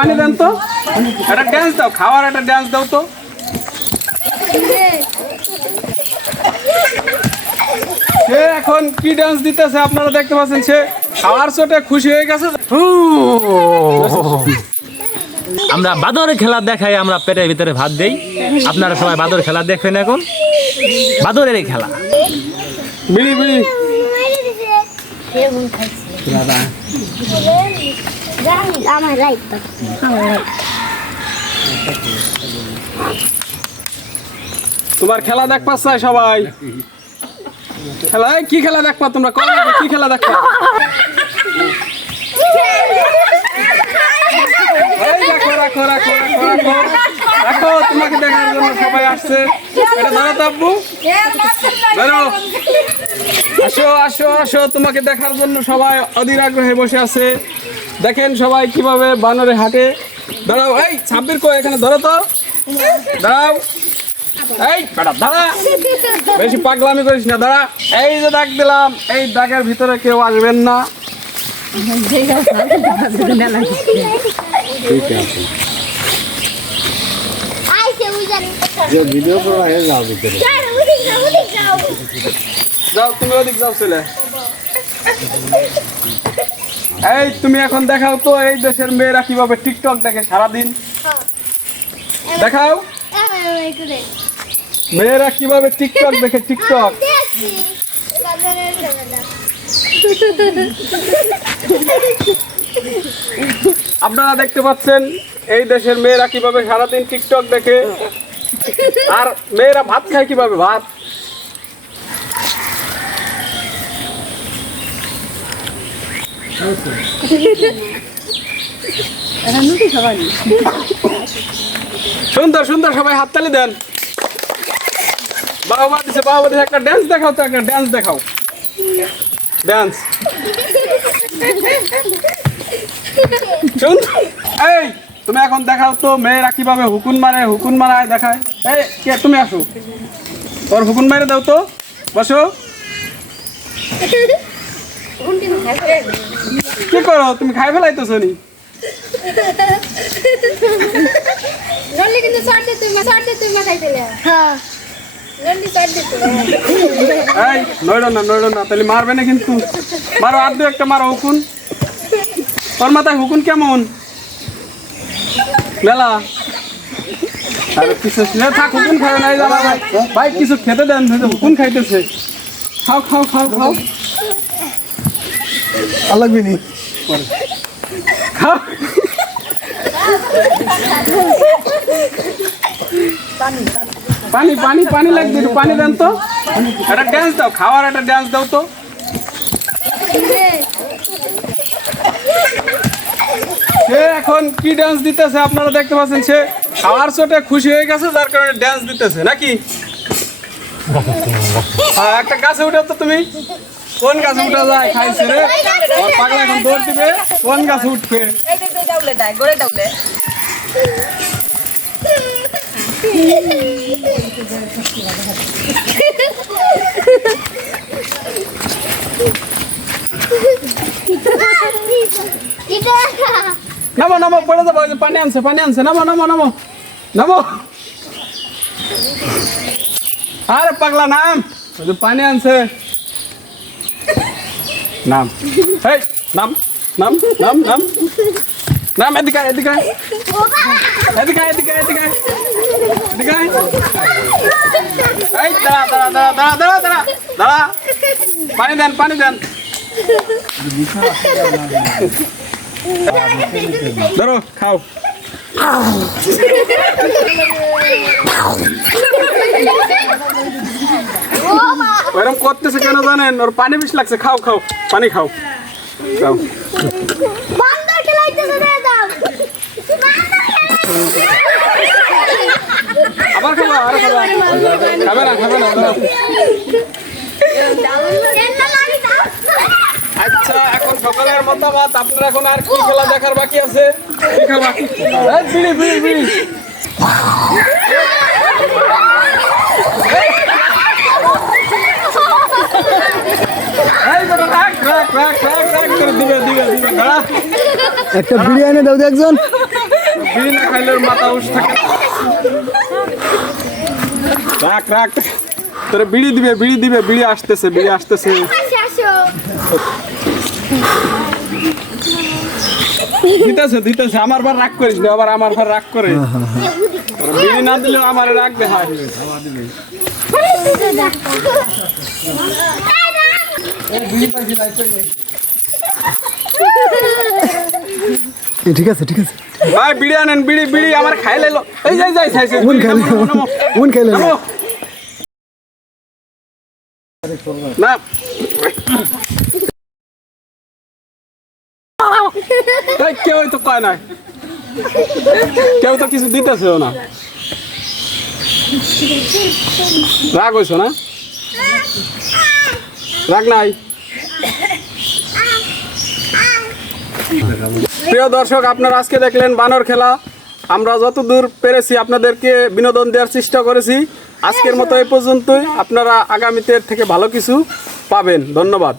পানি দেন তো, একটা ড্যান্স দাও, খাওয়ার একটা ড্যান্স দাও তো। সে এখন কি ডান্স দিতেছে আপনারা দেখতে পাচ্ছেন, সে খাওয়ার চোটে খুশি হয়ে গেছে। আমরা বাদরের খেলা দেখাই, আমরা পেটের ভিতরে ভাত দেই। আপনারা সবাই বাদর খেলা দেখবেন। এখন বাদরের এই খেলা। বিড়ি বিড়ি তোমার খেলা দেখবা চাই সবাই। খেলা কি খেলা দেখবা তোমরা? কি খেলা দেখবা? রাখো রাখো রাখো রাখো রাখো, তোমাকে দেখার জন্য সবাই আসছে। এটা ধরো তো আব্বু, ধরো। আসো আসো আসো, তোমাকে দেখার জন্য সবাই অধীর আগ্রহে বসে আছে। দেখেন সবাই কিভাবে বানরে হাঁটে। দাঁড়াও, এই ছাব্বির কো, এখানে ধরো তো, দাঁড়াও। এই বেটা দাঁড়া, বেশি পাগলামি করিস না, দাঁড়া। এই যে ডাক দিলাম, এই ডাকের ভিতরে কেউ আসবেন না। ঠিক আছে, ভিডিও করা হয়ে যাও ভিতরে, যাও তুমি ওদিক যাও ছেলে। এই তুমি এখন দেখাও তো, এই দেশের মেয়েরা কিভাবে টিকটক দেখে সারাদিন। দেখাও মেয়েরা কিভাবে টিকটক দেখে, টিকটক। আপনারা দেখতে পাচ্ছেন এই দেশের মেয়েরা কিভাবে সারাদিন টিকটক দেখে। আর মেয়েরা ভাত খায় কিভাবে, ভাত। সুন্দর সুন্দর, সবাই হাততালি দেন। বাবা দিছে, বাবা দিছে। একটা ড্যান্স দেখাও তো, একটা ড্যান্স দেখাও, ড্যান্স। সুন্দর। এই তুমি এখন দেখাও তো মেয়েরা কিভাবে হুকুন মারে, হুকুন মারায় দেখায়। এই কে তুমি আসো, তোর হুকুন মারে দাও তো, বসো। কি করো তুমি? খাই ফেলাইতেছো নি? এই নড়ো না, নড়ো না, তাহলে মারবে না কিন্তু। মারো, আর দু একটা মারো হুকুন। তোর মাথায় হুকুন কেমন? মেলা। আরে কিছু থাক, হুকুন খাবে নাই দাদা ভাই। ভাই কিছু খেতে দেন, হুকুন খাইতেছে। খাও খাও খাও খাও, আর লাগবে নি খাও। পানি পানি পানি লাগবে, একটু পানি দেন তো। একটা ড্যান্স দাও, খাওয়ার একটা ড্যান্স দাও তো। সে এখন কি ডান্স দিতেছে আপনারা দেখতে পাচ্ছেন, সে খাওয়ার চোটে খুশি হয়ে গেছে, যার কারণে ডান্স দিতেছে নাকি। একটা গাছে উঠে তো, তুমি কোন গাছে উঠে যায় খাইছে রে পাগলা, এখন দৌড় দিবে, কোন গাছে উঠবে। নামো নামো, পড়ে যাবো, পানি আনছে, পানি আনছে, নামো নামো নামো নামো। আরে পাগলা নাম, পানি আনছে, নাম। এই নাম নাম নাম নাম নাম, এদিকে এদিকে এদিকে এদিকে এদিকে এদিকে। এই দাঁড়া দাঁড়া দাঁড়া দাঁড়া দাঁড়া দাঁড়া দাঁড়া, পানি দেন, পানি দেন। ধরো খাও। ওরকম করতেছে কেন জানেন? ওর পানি বেশি লাগছে। খাও খাও, পানি খাও, খাও। আবার খাবো, আর খাবো, খাবে না, খাবে না। আচ্ছা, এখন সকালের মতামত। আপনারা এখন আর কি খেলা দেখার বাকি আছে? কি খাবা? বিড়ি বিড়ি বিড়ি। একটা বিরিয়ানি দাও একজন। বিড়ি না খাইলে ওর মাথা উস থাকে। রাখ রাখ, তোরে বিড়ি দিবে, বিড়ি দিবে, বিড়ি আসতেছে, বিড়ি আসতেছে। দিতেছে দিতেছে, আমার বার রাগ করিস না, আবার আমার বার রাগ করে। ওরা বিড়ি না দিলেও আমার রাগ দেখায়। ঠিক আছে ঠিক আছে ভাই বিড়ি আনেন, বিড়ি বিড়ি আমার খাই লাইলো। এই যাই যাই খাইছে উন খাইলে উন খাইলে না এই কেউ তো কয় নাই, কেউ তো কিছু দিতেছেও না। রাগ হইছো না? রাগ নাই। প্রিয় দর্শক, আপনারা আজকে দেখলেন বানর খেলা। আমরা যতদূর পেরেছি আপনাদেরকে বিনোদন দেওয়ার চেষ্টা করেছি। আজকের মতো এই পর্যন্তই। আপনারা আগামীতে এর থেকে ভালো কিছু পাবেন। ধন্যবাদ।